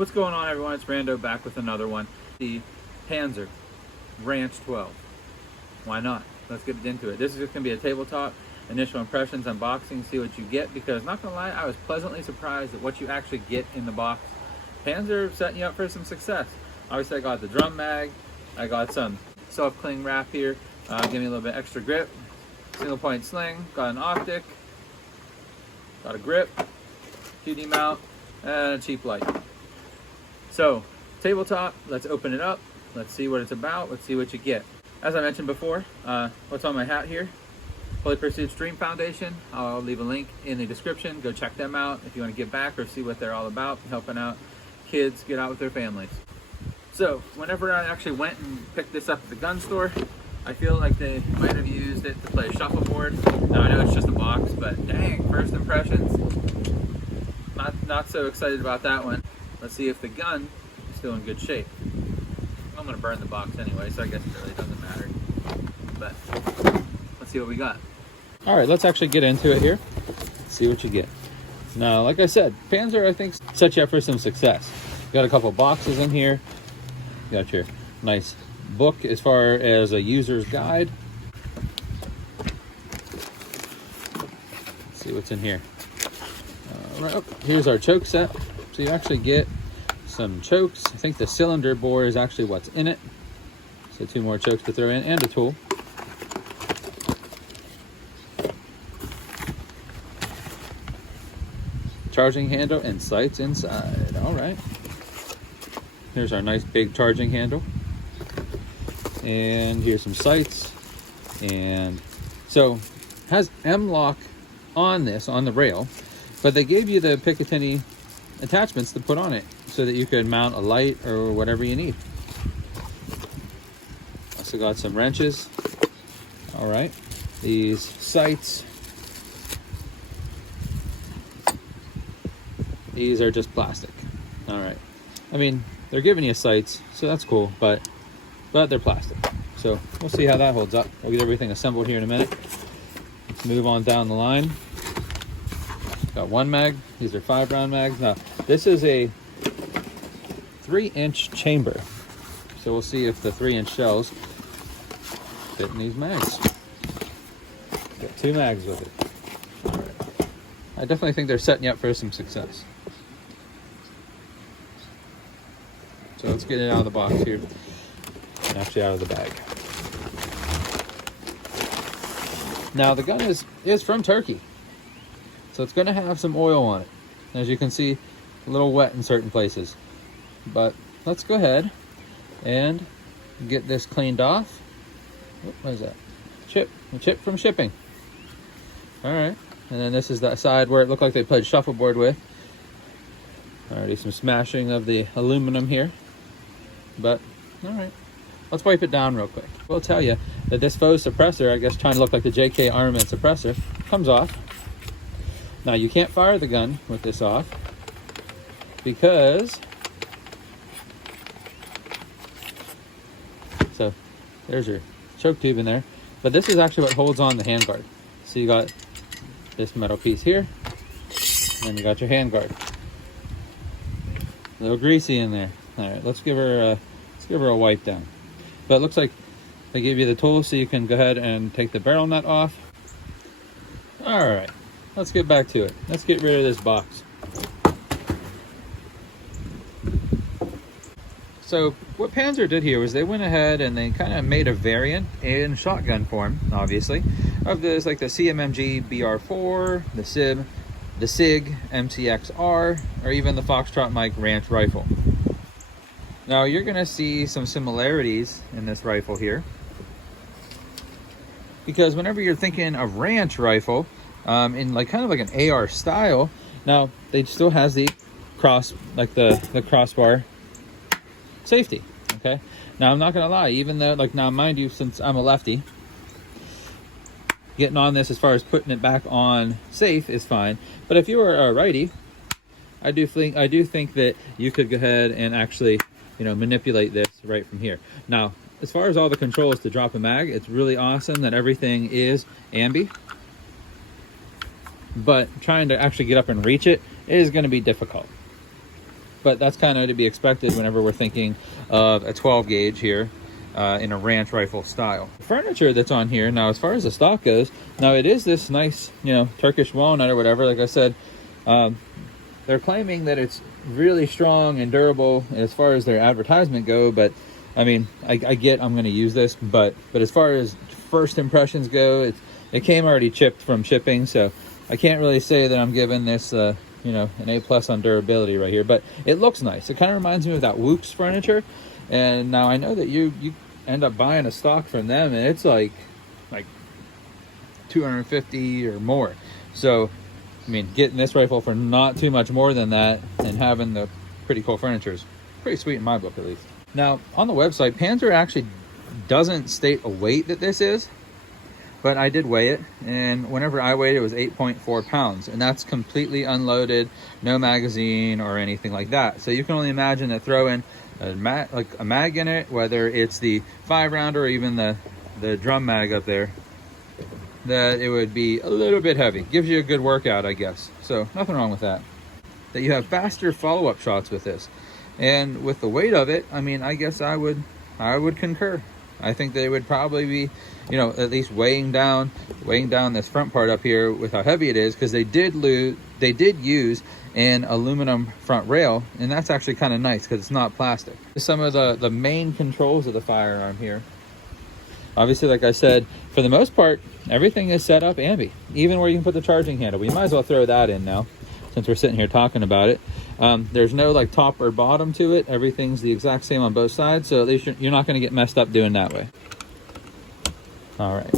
What's going on, everyone? It's Rando back with another one. The Panzer Ranch 12. Why not? Let's get into it. This is just going to be a tabletop, initial impressions, unboxing, see what you get, because not going to lie, I was pleasantly surprised at what you actually get in the box. Panzer setting you up for some success. Obviously, I got the drum mag. I got some self-cling wrap here. Give me a little bit extra grip. Single point sling. Got an optic. Got a grip. QD mount. And a cheap light. So, tabletop, let's open it up. Let's see what it's about. Let's see what you get. As I mentioned before, what's on my hat here? Holy Pursuit Stream Foundation. I'll leave a link in the description. Go check them out if you want to give back or see what they're all about, helping out kids get out with their families. So, whenever I actually went and picked this up at the gun store, I feel like they might have used it to play shuffleboard. Now, I know it's just a box, but dang, first impressions. Not so excited about that one. Let's see if the gun is still in good shape. I'm going to burn the box anyway, so I guess it really doesn't matter. But let's see what we got. All right, let's actually get into it here. See what you get. Now, like I said, Panzer, I think, set you up for some success. You got a couple boxes in here. You got your nice book as far as a user's guide. Let's see what's in here. Right, here's our choke set. So you actually get some chokes. I think the cylinder bore is actually what's in it. So 2 more chokes to throw in and a tool. Charging handle and sights inside. All right. Here's our nice big charging handle. And here's some sights. And so has M-lock on this, on the rail. But they gave you the Picatinny attachments to put on it so that you could mount a light or whatever you need. Also got some wrenches. All right. These sights. These are just plastic. All right. I mean, they're giving you sights, so that's cool, but they're plastic. So we'll see how that holds up. We'll get everything assembled here in a minute. Let's move on down the line. Got 1 mag. These are 5-round mags. Now, this is a 3-inch chamber. So we'll see if the 3-inch shells fit in these mags. Got 2 mags with it. All right. I definitely think they're setting you up for some success. So let's get it out of the box here. And actually out of the bag. Now, the gun is from Turkey. So it's going to have some oil on it. As you can see, a little wet in certain places. But let's go ahead and get this cleaned off. What is that? Chip. A chip from shipping. All right. And then this is that side where it looked like they played shuffleboard with. Already some smashing of the aluminum here. But, all right. Let's wipe it down real quick. We'll tell you that this faux suppressor, I guess trying to look like the JK Armament suppressor, comes off. Now, you can't fire the gun with this off because, so there's your choke tube in there, but this is actually what holds on the handguard. So you got this metal piece here, and you got your handguard. A little greasy in there. All right, let's give her a wipe down. But it looks like they gave you the tool so you can go ahead and take the barrel nut off. All right. Let's get back to it. Let's get rid of this box. So what Panzer did here was they went ahead and they kind of made a variant in shotgun form, obviously, of this, like the CMMG BR4, the SIG MCXR, or even the Foxtrot Mike Ranch rifle. Now you're going to see some similarities in this rifle here, because whenever you're thinking of ranch rifle, in like kind of like an AR style. Now they still has the the crossbar safety. Okay. Now I'm not gonna lie, even though now mind you, since I'm a lefty, getting on this as far as putting it back on safe is fine. But if you were a righty, I do think that you could go ahead and actually, manipulate this right from here. Now, as far as all the controls to drop a mag, it's really awesome that everything is ambi. But trying to actually get up and reach it is going to be difficult. but that's kind of to be expected whenever we're thinking of a 12 gauge here in a ranch rifle style. The furniture that's on here now, as far as the stock goes, now it is this nice, you know, Turkish walnut or whatever. Like I said, they're claiming that it's really strong and durable as far as their advertisement go, but I mean, I get I'm going to use this, but as far as first impressions go, it came already chipped from shipping, so I can't really say that I'm giving this you know, an A+ on durability right here, but it looks nice. It kind of reminds me of that Wooks furniture. And now I know that you end up buying a stock from them, and it's like $250 or more. So I mean, getting this rifle for not too much more than that and having the pretty cool furniture is pretty sweet in my book, at least. Now on the website, Panzer actually doesn't state a weight that this is, but I did weigh it, and whenever I weighed it, it was 8.4 pounds, and that's completely unloaded, no magazine or anything like that. So you can only imagine that throw in a mag in it, whether it's the 5-rounder or even the drum mag up there, that it would be a little bit heavy. Gives you a good workout, I guess. So nothing wrong with that. That you have faster follow-up shots with this, and with the weight of it, I mean, I guess I would concur. I think they would probably be, you know, at least weighing down this front part up here with how heavy it is, because they did use an aluminum front rail, and that's actually kind of nice because it's not plastic. Some of the main controls of the firearm here. Obviously, like I said, for the most part, everything is set up ambi, even where you can put the charging handle. We might as well throw that in now, since we're sitting here talking about it. There's no like top or bottom to it. Everything's the exact same on both sides, so at least you're not going to get messed up doing that way. All right.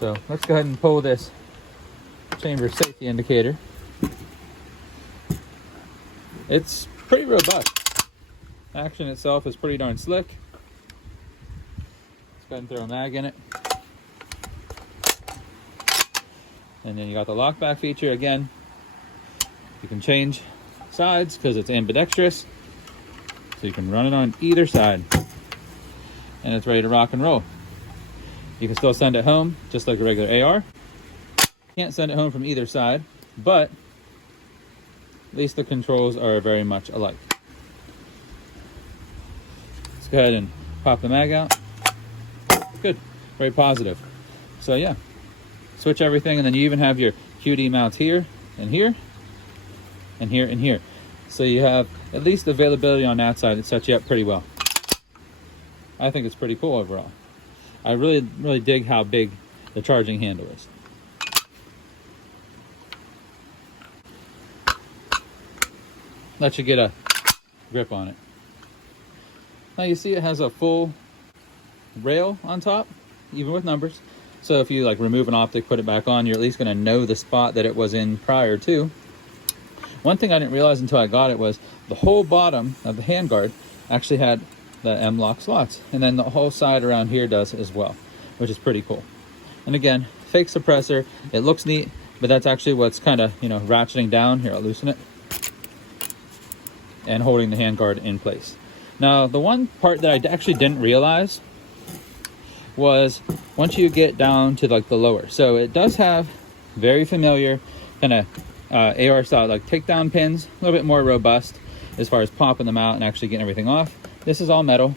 So let's go ahead and pull this chamber safety indicator. It's pretty robust. Action itself is pretty darn slick. Let's go ahead and throw a mag in it. And then you got the lockback feature again. You can change sides because it's ambidextrous. So you can run it on either side. And it's ready to rock and roll. You can still send it home just like a regular AR. Can't send it home from either side, but at least the controls are very much alike. Let's go ahead and pop the mag out. Good, very positive. So yeah, switch everything, and then you even have your QD mounts here and here and here and here. So you have at least availability on that side. It sets you up pretty well. I think it's pretty cool overall. I really dig how big the charging handle is. Let you get a grip on it. Now you see it has a full rail on top, even with numbers. So if you like remove an optic, put it back on, you're at least going to know the spot that it was in prior to. One thing I didn't realize until I got it was the whole bottom of the handguard actually had the M-LOK slots, and then the whole side around here does as well, which is pretty cool. And again, fake suppressor. It looks neat, but that's actually what's kind of, you know, ratcheting down. Here, I'll loosen it. And holding the handguard in place. Now, the one part that I actually didn't realize was once you get down to like the lower. So it does have very familiar kind of AR style, like takedown pins, a little bit more robust as far as popping them out and actually getting everything off. This is all metal.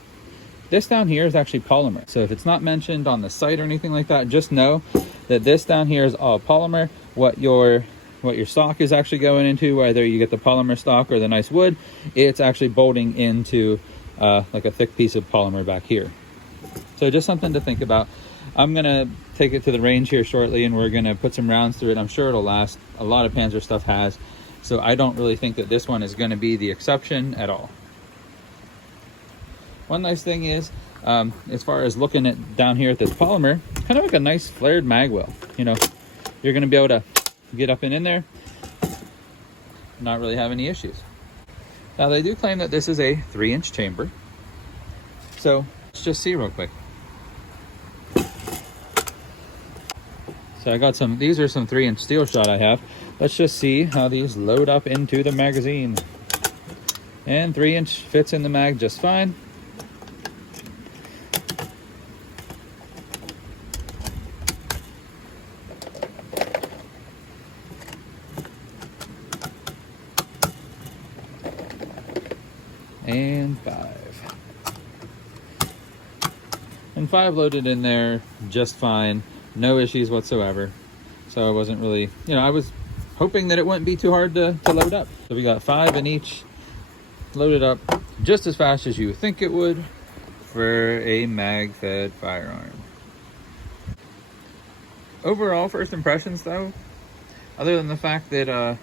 This down here is actually polymer. So if it's not mentioned on the site or anything like that, just know that this down here is all polymer. What your stock is actually going into, whether you get the polymer stock or the nice wood, it's actually bolting into like a thick piece of polymer back here. So just something to think about. I'm gonna take it to the range here shortly, and we're gonna put some rounds through it. I'm sure it'll last. A lot of Panzer stuff has, so I don't really think that this one is gonna be the exception at all. One nice thing is, as far as looking at down here at this polymer, kind of like a nice flared mag well. You know, you're gonna be able to get up and in there, not really have any issues. Now they do claim that this is a 3-inch chamber, so let's just see real quick. So I got these are some 3-inch steel shot I have. Let's just see how these load up into the magazine. And 3-inch fits in the mag just fine. and 5. And 5 loaded in there just fine, no issues whatsoever. So I wasn't really, I was hoping that it wouldn't be too hard to load up. So we got 5 in each, loaded up just as fast as you would think it would for a mag-fed firearm. Overall, first impressions though, other than the fact that,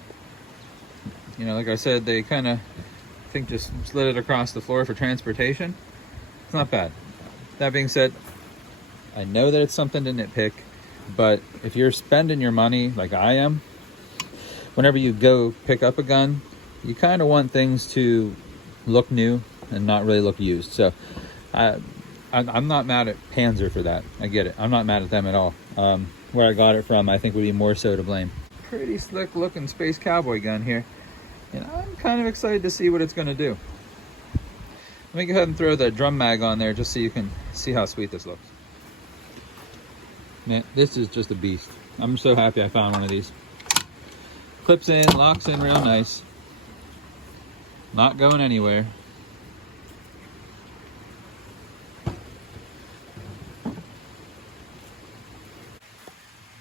like I said, they kind of, I think, just slid it across the floor for transportation, it's not bad. That being said, I know that it's something to nitpick, but if you're spending your money like I am, whenever you go pick up a gun, you kind of want things to look new and not really look used. So I'm not mad at Panzer for that. I get it. I'm not mad at them at all. Where I got it from, I think, would be more so to blame. Pretty slick looking space cowboy gun here. And I'm kind of excited to see what it's going to do. Let me go ahead and throw the drum mag on there just so you can see how sweet this looks. Man, this is just a beast. I'm so happy I found one of these. Clips in, locks in real nice. Not going anywhere.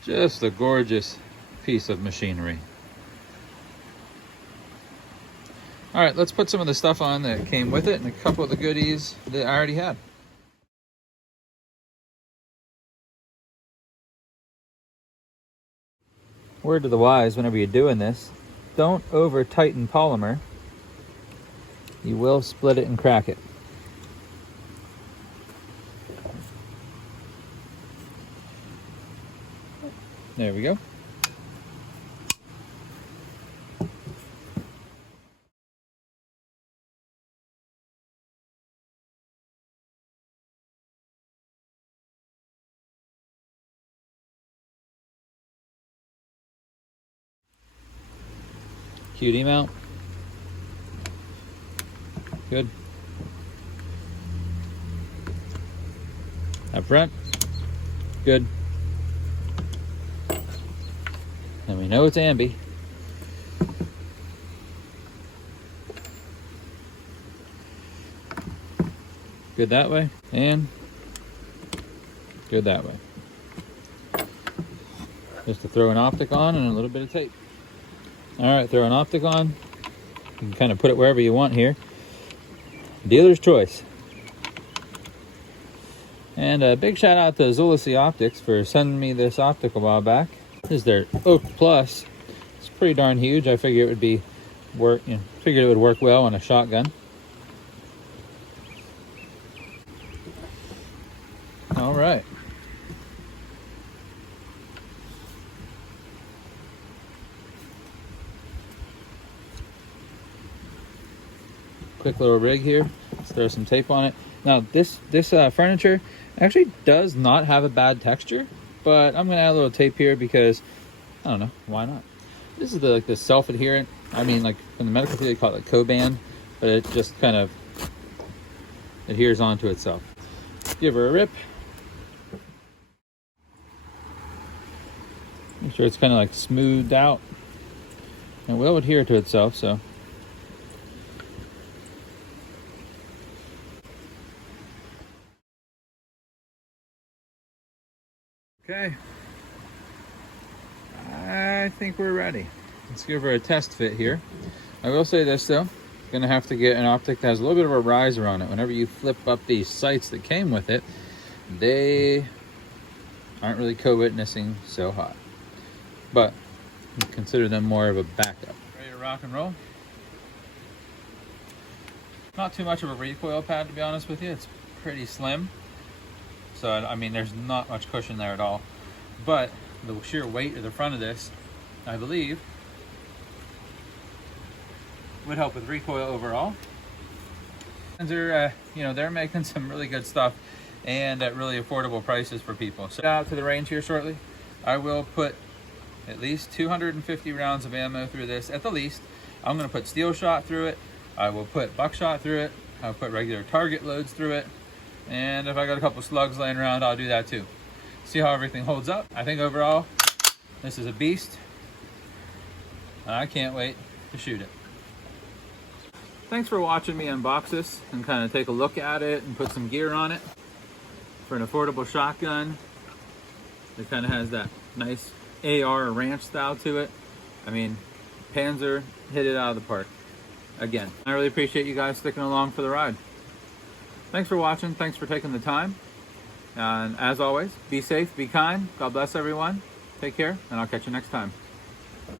Just a gorgeous piece of machinery. All right, let's put some of the stuff on that came with it and a couple of the goodies that I already had. Word to the wise, whenever you're doing this, don't over tighten polymer. You will split it and crack it. There we go. QD mount. Good. Up front. Good. And we know it's ambi. Good that way. And good that way. Just to throw an optic on and a little bit of tape. All right, throw an optic on. You can kind of put it wherever you want here. Dealer's choice. And a big shout out to Zulisi Optics for sending me this optic a while back. This is their Oak Plus. It's pretty darn huge. I figured it would work well on a shotgun. All right. Quick little rig here. Let's throw some tape on it. Now this furniture actually does not have a bad texture, but I'm gonna add a little tape here because I don't know, why not? This is the self-adherent. I mean, like in the medical field they call it Coban, but it just kind of adheres onto itself. Give her a rip. Make sure it's kind of like smoothed out. It will adhere to itself, so. Okay, I think we're ready. Let's give her a test fit here. I will say this though, gonna have to get an optic that has a little bit of a riser on it. Whenever you flip up these sights that came with it, they aren't really co-witnessing so hot, but consider them more of a backup. Ready to rock and roll. Not too much of a recoil pad, to be honest with you. It's pretty slim. So, I mean, there's not much cushion there at all. But the sheer weight of the front of this, I believe, would help with recoil overall. Panzer, they're making some really good stuff and at really affordable prices for people. So out to the range here shortly. I will put at least 250 rounds of ammo through this at the least. I'm going to put steel shot through it. I will put buckshot through it. I'll put regular target loads through it. And if I got a couple slugs laying around, I'll do that too. See how everything holds up. I think overall, this is a beast. I can't wait to shoot it. thanks for watching me unbox this and kind of take a look at it and put some gear on it. For an affordable shotgun, it kind of has that nice AR or ranch style to it. I mean, Panzer hit it out of the park. Again, I really appreciate you guys sticking along for the ride. Thanks for watching. Thanks for taking the time. And as always, be safe, be kind. God bless everyone. Take care, and I'll catch you next time.